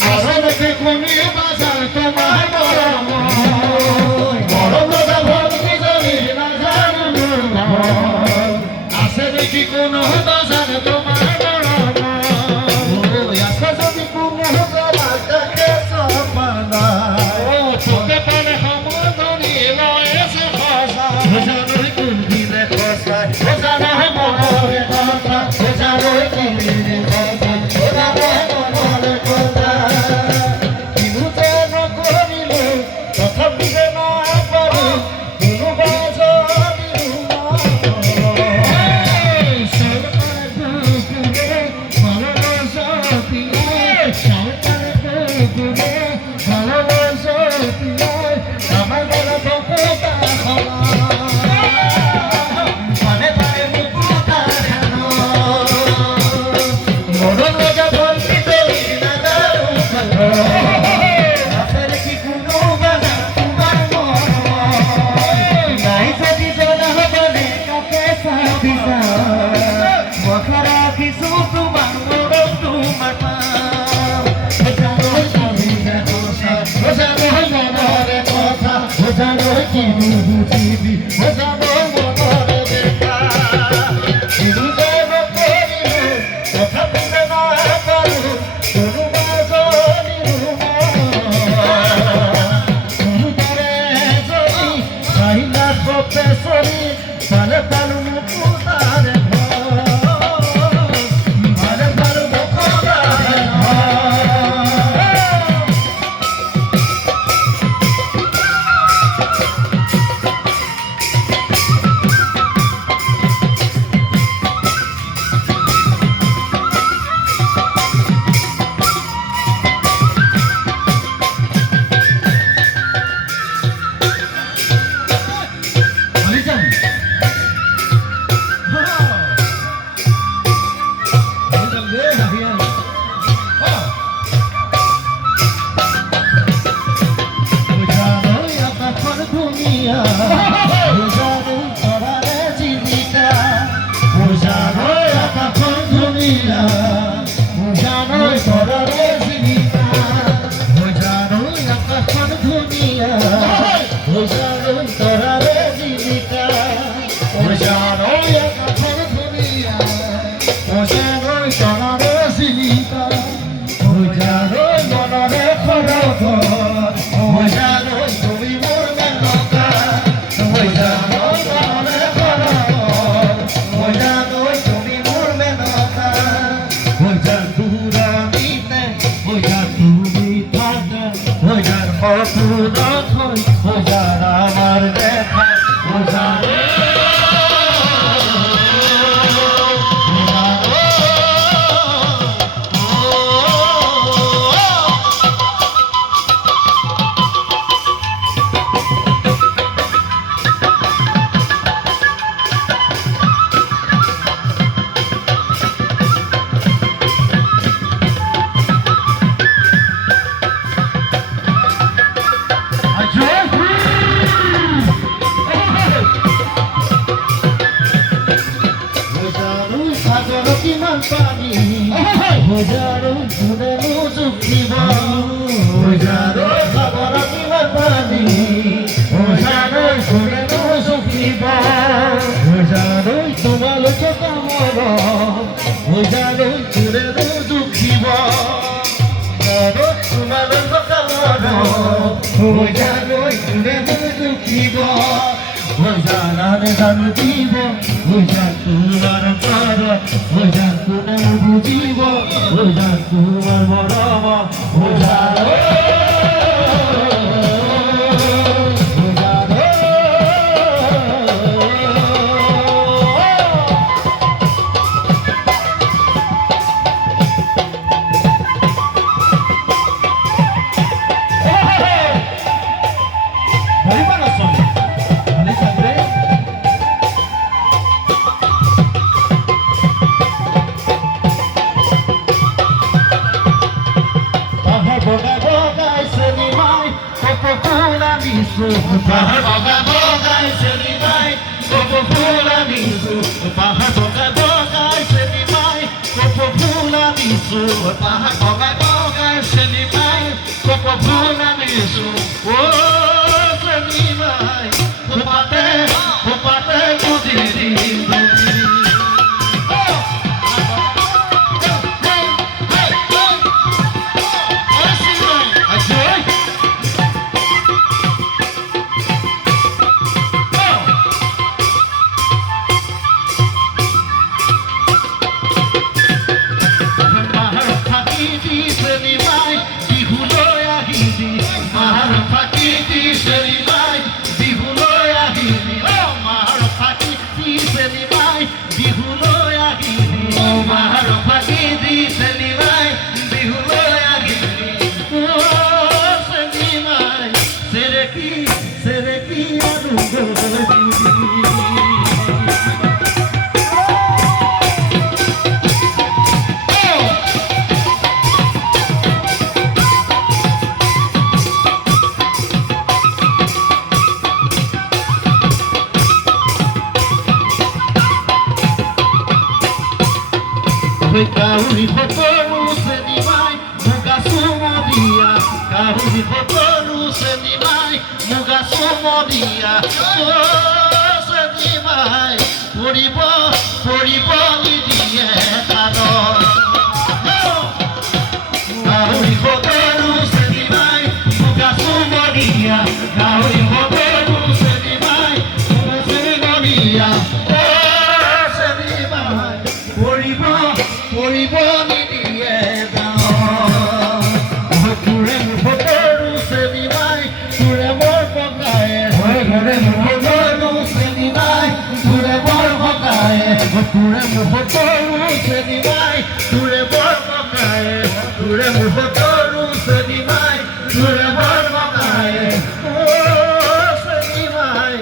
মরণকে কোনি বাজার তোমার মরম মরণ ভক্তি জানি না জানো আসে দেখি কোন বাজার তোমার মরম আসে যদি কোন বাজার দেখে সপনা চোখে পড়ে হামদনি লয়েছে খসা জানোই কোন দিলে খসা জানো মনের কথা জানো কোন দিলে খসা জানো মনের কথা কিনু যেন করিলে কথা বুঝে না পারে কোন বাজারি আনিছো পাহাৰ বগাই বগাই চেনি পাই কপ ফুল আনিছো অ চেনি পাই খোপাতে খোপাতে গুজি দিম Kauri fotoru senimai muga sumodia Kauri fotoru senimai muga sumodia Oh senimai poribo poribo lidie kado Kauri fotoru senimai muga sumodia Kauri fotoru senimai muga sumodia Oh senimai poribo পরিবনি দিয়ে যাও ঘুরে ফটোরু সেনিমাই ঘুরে মোর পকায় ঘুরে ফটোরু সেনিমাই ঘুরে মোর পকায় ঘুরে ফটোরু সেনিমাই ঘুরে মোর পকায় ঘুরে ফটোরু সেনিমাই ঘুরে মোর পকায় ও সেনিমাই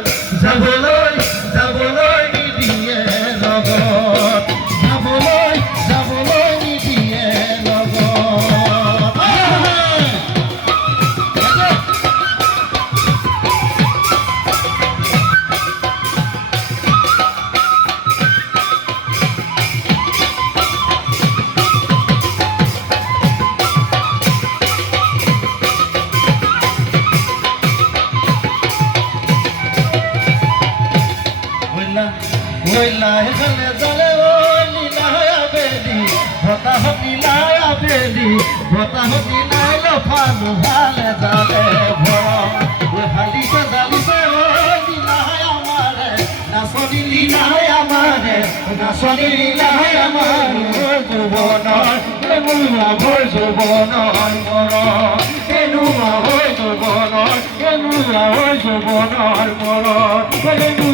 যাবলৈ যাবলৈ নিদিয়ে লগত Oilai khale jale oli laya bedi bota hoti laya bedi bota hoti laya phanu hale jale bhoro o hali se dali se oli laya mare na sodi laya mare na sodi laya mare jubonor enuma bhor jubonor moro enuma bhor jubonor moro